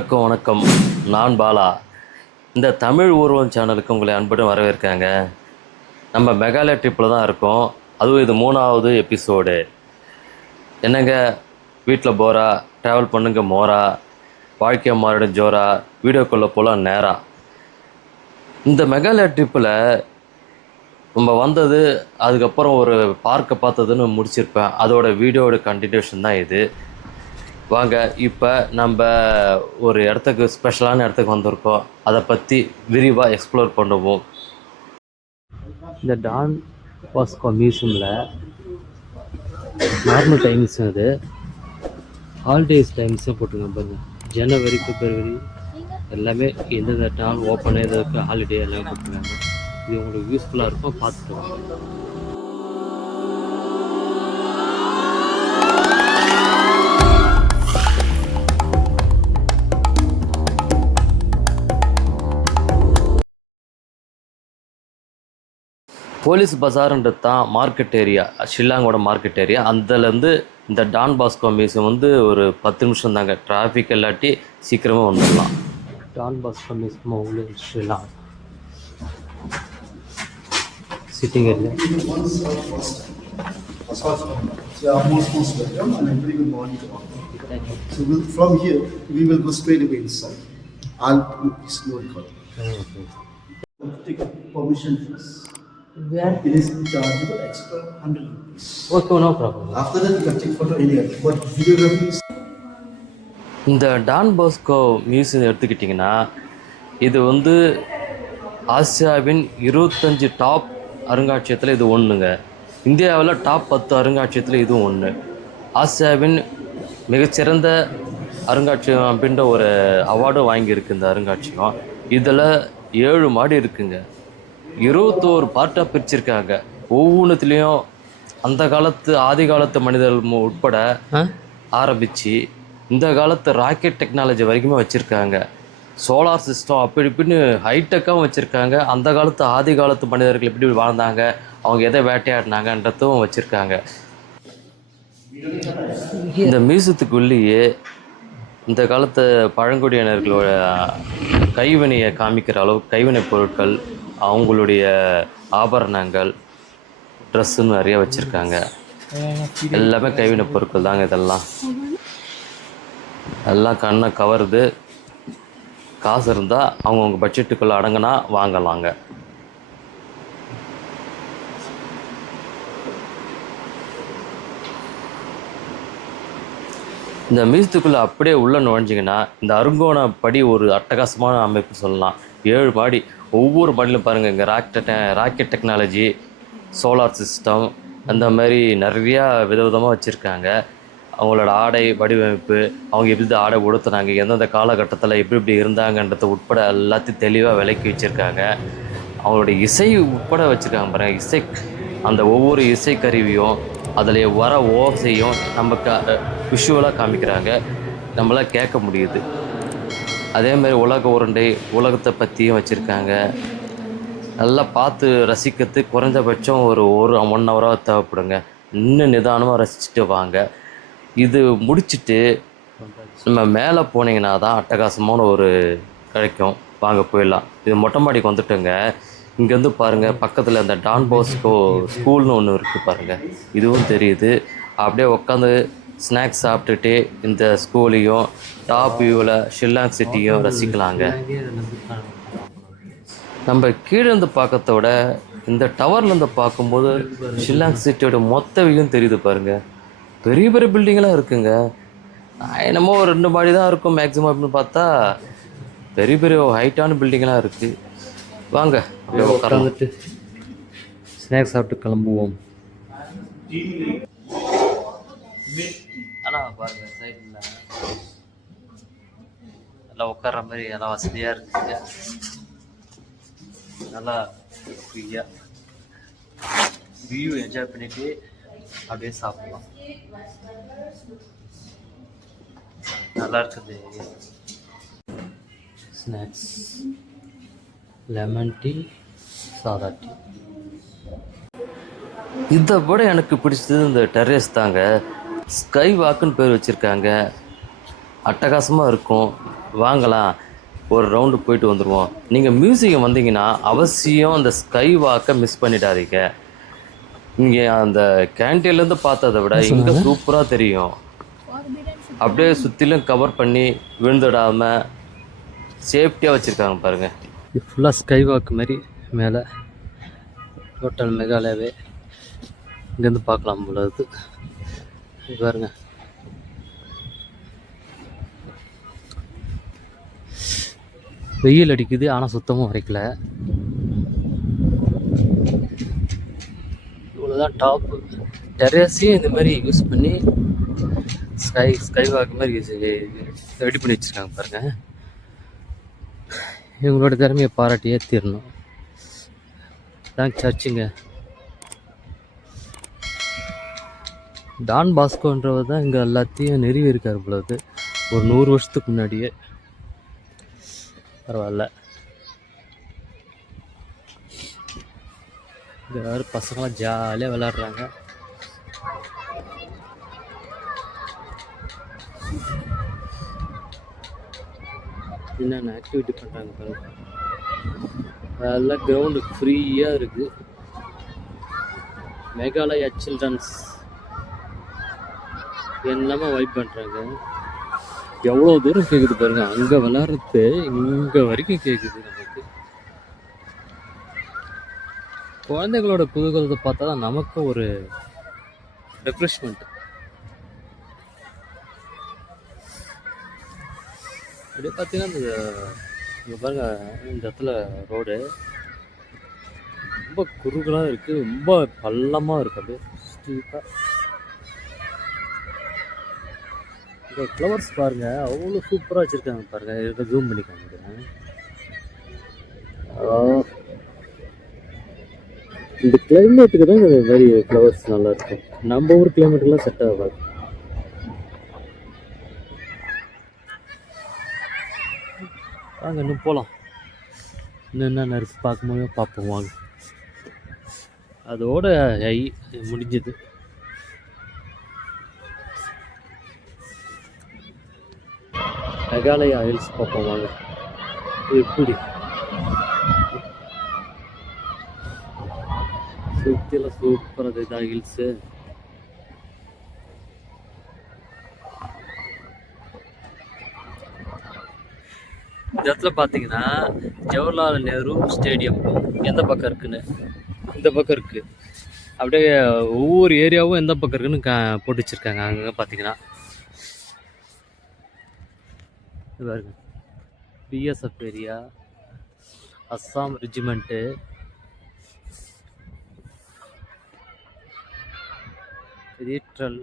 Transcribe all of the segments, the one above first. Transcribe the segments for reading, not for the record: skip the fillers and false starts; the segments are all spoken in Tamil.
அனைவருக்கும் வணக்கம். நான் பாலா. இந்த தமிழ் ஊர்வலம் சேனலுக்கு உங்களை அன்புடன் வரவேற்காங்க. நம்ம மெகாலயா ட்ரிப்பில் தான் இருக்கோம். அதுவும் இது 3வது எபிசோடு. என்னங்க வீட்டில் போரா, ட்ராவல் பண்ணுங்க மோரா, வாழ்க்கையை மாறிடும் ஜோரா, வீடியோக்குள்ளே போகலாம் நேரா. இந்த மெகாலயா ட்ரிப்பில் நம்ம வந்தது, அதுக்கப்புறம் ஒரு பார்க்கை பார்த்ததுன்னு முடிச்சிருப்பேன். அதோட வீடியோட கண்டினியூஷன் தான் இது. வாங்க இப்போ நம்ம ஒரு இடத்துக்கு, ஸ்பெஷலான இடத்துக்கு வந்திருக்கோம். அதை பற்றி விரிவாக எக்ஸ்ப்ளோர் பண்ணுவோம். இந்த டான் பாஸ்கோ மியூசியமில் நார்மல் டைம்ஸ், அது ஹாலிடேஸ் டைம்ஸும் போட்டுருங்க பாருங்கள். ஜனவரி, பிப்ரவரி எல்லாமே எந்தெந்த டான் ஓப்பன் எதுக்கு ஹாலிடே எல்லாமே போட்டுருக்காங்க. இது உங்களுக்கு யூஸ்ஃபுல்லாக இருக்கும், பார்த்துட்டு வாங்க. போலீஸ் பஜார்ன்றது தான் மார்க்கெட் ஏரியா, ஷில்லாங்கோட மார்க்கெட் ஏரியா. அதுலேருந்து இந்த டான் பாஸ்கோ மியூசியம் வந்து ஒரு 10 நிமிஷம் தாங்க. டிராஃபிக் இல்லாட்டி சீக்கிரமாக வந்துடலாம். டான் பாஸ்கோ மியூசியம் உள்ள Shillong sitting area. Most welcome and a very good morning to all. Thank you. So from here we will go straight away inside. I'll put slow record. Okay. Take permission first. Where? It is chargeable extra 100 rupees. Okay, no problem. After that you can take photo anywhere. But videography is. இந்த டான் பாஸ்கோ மியூசியம் எடுத்துக்கிட்டிங்கன்னா, இது வந்து ஆசியாவின் 25 டாப் அருங்காட்சியகத்தில் இது ஒன்றுங்க. இந்தியாவில் டாப் 10 அருங்காட்சியகத்தில் இதுவும் ஒன்று. ஆசியாவின் மிகச்சிறந்த அருங்காட்சியகம் அப்படின்ற ஒரு அவார்டும் வாங்கியிருக்கு இந்த அருங்காட்சியகம். இதில் 7 மாடி இருக்குங்க. 21 பார்ட்டாக பிரிச்சிருக்காங்க. ஒவ்வொன்றுத்துலேயும் அந்த காலத்து ஆதி காலத்து மனிதர்கள் உட்பட ஆரம்பித்து இந்த காலத்து ராக்கெட் டெக்னாலஜி வரைக்குமே வச்சுருக்காங்க. சோலார் சிஸ்டம் அப்படி இப்படின்னு ஹைடெக்காகவும் வச்சுருக்காங்க. அந்த காலத்து ஆதி காலத்து மனிதர்கள் எப்படி வாழ்ந்தாங்க, அவங்க எதை வேட்டையாடினாங்கன்றதும் வச்சுருக்காங்க. இந்த மியூசியத்துக்குள்ளேயே இந்த காலத்து பழங்குடியினர்களோட கைவினையை காமிக்கிற அளவு கைவினை பொருட்கள், அவங்களுடைய ஆபரணங்கள், ட்ரெஸ்ஸுன்னு நிறைய வச்சுருக்காங்க. எல்லாமே கைவினை பொருட்கள் தாங்க. இதெல்லாம் எல்லாம் கண்ணை கவருது. காசு இருந்தால் அவங்கவுங்க பட்ஜெட்டுக்குள்ளே அடங்கினா வாங்கலாங்க. இந்த மியூசியத்துக்குள்ளே அப்படியே உள்ளே நுழைஞ்சிங்கன்னா இந்த அருங்கோண படி ஒரு அட்டகாசமான அமைப்பு சொல்லலாம். 7 மாடி. ஒவ்வொரு மாடியிலும் பாருங்கள், இங்கே ராக்கெட் டெக்னாலஜி, சோலார் சிஸ்டம், அந்த மாதிரி நிறையா விதவிதமாக வச்சுருக்காங்க. அவங்களோட ஆடை வடிவமைப்பு, அவங்க எப்படி ஆடை உடுத்துனாங்க, எந்தெந்த காலகட்டத்தில் எப்படி இருந்தாங்கன்றது உட்பட எல்லாத்தையும் தெளிவாக விளக்கி வச்சுருக்காங்க. அவங்களோட இசை உட்பட வச்சுருக்காங்க பாருங்கள். இசை, அந்த ஒவ்வொரு இசைக்கருவியும் அதில் வர ஓசையும் நம்ம விஷுவலாக காமிக்கிறாங்க, நம்மளால் கேட்க முடியுது. அதேமாதிரி உலக உருண்டை, உலகத்தை பற்றியும் வச்சுருக்காங்க. நல்லா பார்த்து ரசிக்கிறதுக்கு குறைஞ்சபட்சம் ஒரு 1 ஹவராக தேவைப்படுங்க. இன்னும் நிதானமாக ரசிச்சுட்டு வாங்க. இது முடிச்சுட்டு நம்ம மேலே போனீங்கன்னா தான் அட்டகாசமான ஒரு கிடைக்கும். வாங்க போயிடலாம். இது மொட்டை மாடிக்கு வந்துட்டோங்க. இங்கேருந்து பாருங்கள், பக்கத்தில் அந்த டான் பாஸ்கோ ஸ்கூல்னு ஒன்று இருக்குது பாருங்கள், இதுவும் தெரியுது. அப்படியே உட்காந்து ஸ்நாக்ஸ் சாப்பிட்டுட்டு இந்த ஸ்கூலையும் டாப் வியூவில் ஷில்லாங் சிட்டியும் ரசிக்கலாங்க. நம்ம கீழேருந்து பார்க்கறத விட இந்த டவர்லேருந்து பார்க்கும்போது ஷில்லாங் சிட்டியோட மொத்த வியூவும் தெரியுது பாருங்கள். பெரிய பெரிய பில்டிங்கெலாம் இருக்குங்க. என்னமோ ஒரு 2 மாடி தான் இருக்கும் மேக்ஸிமம் அப்படின்னு பார்த்தா பெரிய பெரிய ஹைட்டான பில்டிங்கெலாம் இருக்குது. வாங்க அப்படியே உட்காந்துட்டு ஸ்நாக்ஸ் சாப்பிட்டு கிளம்புவோம். ஆனால் பாருங்க, சைடில் எல்லாம் உட்கார்ற மாதிரி எல்லாம் வசதியாக இருக்குங்க. நல்லா ஃப்ரீயாக வியூ என்ஜாய் பண்ணிட்டு அப்படியே சாப்பிடலாம். நல்லா இருக்குது. ஸ்நாக்ஸ், லெமன் டீ, சாதா டீ. இதை விட எனக்கு பிடிச்சது இந்த டெரேஸ் தாங்க. ஸ்கை வாக்குன்னு பேர் வச்சுருக்காங்க. அட்டகாசமாக இருக்கும். வாங்கலாம், ஒரு ரவுண்டு போயிட்டு வந்துடுவோம். நீங்கள் மியூசியம் வந்தீங்கன்னா அவசியம் அந்த ஸ்கை வாக்கை மிஸ் பண்ணிடாதீங்க. இங்கே அந்த கேன்டீன்லேருந்து பார்த்ததை விட இங்கே சூப்பராக தெரியும். அப்படியே சுற்றிலும் கவர் பண்ணி விழுந்துடாமல் சேஃப்டியாக வச்சுருக்காங்க பாருங்கள். இது ஃபுல்லாக ஸ்கை வாக் மாதிரி மேலே டோட்டல் மெகாலயாவே இங்கேருந்து பார்க்கலாம் போல இது பாருங்க. வெயில் அடிக்குது ஆனால் சுத்தமாக வரைக்கல. இவ்வளோதான் டாப்பு. டெரஸையும் இந்த மாதிரி யூஸ் பண்ணி ஸ்கை வாக் மாதிரி ரெடி பண்ணி வச்சுருக்காங்க பாருங்க. இவங்களோட திறமையை பாராட்டியே தீரணும். தான் சர்ச்சுங்க. டான் பாஸ்கோன்றவர் தான் இங்கே எல்லாத்தையும் நிறுவி இருக்கார் போலது ஒரு 100 வருஷத்துக்கு முன்னாடியே. பரவாயில்ல. இங்கே எல்லாரும் பசங்களாம் ஜாலியாக விளாட்றாங்க. என்னென்ன ஆக்டிவிட்டி பண்ணுறாங்க பாருங்க. அதெல்லாம் கிரவுண்டு ஃப்ரீயாக இருக்குது. மேகாலயா சில்ட்ரன்ஸ் என்னமா வைப் பண்ணுறாங்க. எவ்வளோ தூரம் கேட்குது பாருங்க. அங்கே விளாட்றது இங்கே வரைக்கும் கேட்குது நமக்கு. குழந்தைகளோட குதூகலத்தை பார்த்தா தான் நமக்கும் ஒரு ரெஃப்ரெஷ்மெண்ட். அப்படியே பார்த்தீங்கன்னா இங்கே பாருங்க, இந்த இடத்துல ரோடு ரொம்ப குறுகலாக இருக்குது, ரொம்ப பள்ளமாக இருக்குது. அப்படியே ஸ்டீப்பாக இந்த ஃப்ளவர்ஸ் பாருங்க, அவ்வளோ சூப்பராக வச்சுருக்காங்க பாருங்க. இதை ஜூம் பண்ணி காமிக்கிறேன். இந்த கிளைமேட்டுக்கு தான் இந்த மாதிரி ஃப்ளவர்ஸ் நல்லா இருக்கும். நம்ம ஊர் கிளைமேட்டுக்குலாம் செட் ஆகாது. வாங்க இன்னும் போகலாம். இன்னும் என்ன நர்ஸ் பார்க்கும்போது பார்ப்போம் வாங்க. அதோட முடிஞ்சது. மேகாலயா ஹில்ஸ் பார்ப்போம் வாங்க. எப்படி சுற்றில சூப்பராக இதான் ஹில்ஸு. இந்த இடத்துல பார்த்தீங்கன்னா ஜவஹர்லால் நேரு ஸ்டேடியம் எந்த பக்கம் இருக்குன்னு இந்த பக்கம் இருக்குது. அப்படியே ஒவ்வொரு ஏரியாவும் எந்த பக்கம் இருக்குன்னு போட்டு வச்சுருக்காங்க. அங்கே பார்த்தீங்கன்னா பாருங்க, பிஎஸ்எஃப் ஏரியா, அஸ்ஸாம் ரெஜிமெண்ட்டு, ரீட்ரல்,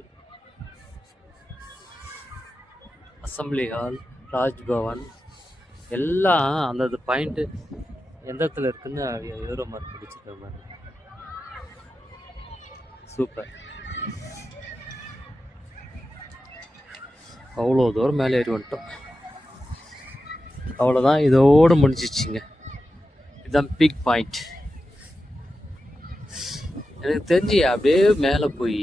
அசம்பிளி ஹால், ராஜ்பவன் எல்லாம் அந்தந்த பாயிண்ட்டு எந்த இடத்துல இருக்குன்னு ஏரோ மார்க் பிடிச்சிருக்க மாதிரி. சூப்பர். அவ்வளோ தூரம் மேலே ஏறி வந்துட்டோம். அவ்வளோதான், இதோடு முடிஞ்சிச்சிங்க. இதுதான் பீக் பாயிண்ட். எனக்கு தெரிஞ்சு அப்படியே மேலே போய்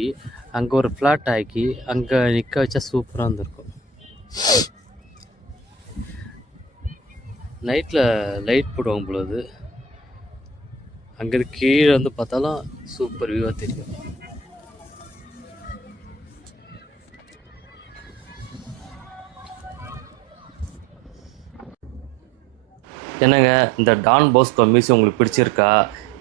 அங்கே ஒரு ஃப்ளாட் ஆக்கி அங்கே நிற்க வச்சா சூப்பராக இருந்திருக்கும். நைட்டில் லைட் போடுவாங்க பொழுது அங்கே கீழே வந்து பார்த்தாலும் சூப்பர் வியூவாக தெரியும். என்னங்க, இந்த டான் பாஸ்கோ மியூசியம் உங்களுக்கு பிடிச்சிருக்கா?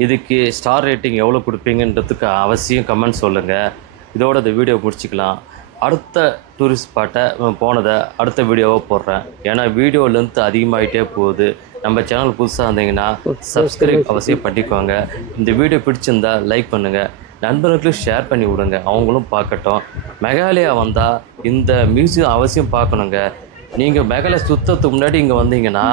இதுக்கு ஸ்டார் ரேட்டிங் எவ்வளோ கொடுப்பீங்கன்றதுக்கு அவசியம் கமெண்ட் சொல்லுங்கள். இதோட இந்த வீடியோ முடிச்சிக்கலாம். அடுத்த டூரிஸ்ட் ஸ்பாட்டை போனதை அடுத்த வீடியோவாக போடுறேன். ஏன்னா வீடியோ லென்த் அதிகமாகிட்டே போகுது. நம்ம சேனல் புதுசாக இருந்தீங்கன்னா சப்ஸ்கிரைப் அவசியம் பண்ணிக்கோங்க. இந்த வீடியோ பிடிச்சிருந்தா லைக் பண்ணுங்கள், நண்பர்களுக்கு ஷேர் பண்ணி விடுங்க, அவங்களும் பார்க்கட்டும். மேகாலயா வந்தால் இந்த மியூசியம் அவசியம் பார்க்கணுங்க. நீங்கள் மேகாலயா சுற்றத்துக்கு முன்னாடி இங்கே வந்தீங்கன்னா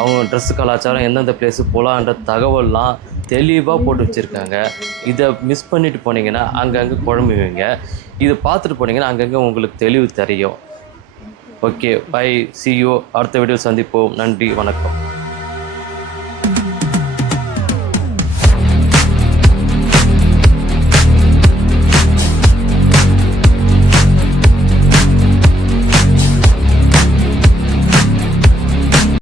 அவங்க ட்ரெஸ்ஸு கலாச்சாரம் எந்தெந்த பிளேஸு போகலான்ற தகவல்லாம் தெளிவாக போட்டு வச்சுருக்காங்க. இதை மிஸ் பண்ணிட்டு போனீங்கன்னா அங்கங்கே குழம்புவீங்க. இதை பார்த்துட்டு போனீங்கன்னா அங்கங்கே உங்களுக்கு தெளிவு தெரியும். Okay, bye, see you. அடுத்த வீடியோ சந்திப்போம். நன்றி, வணக்கம்.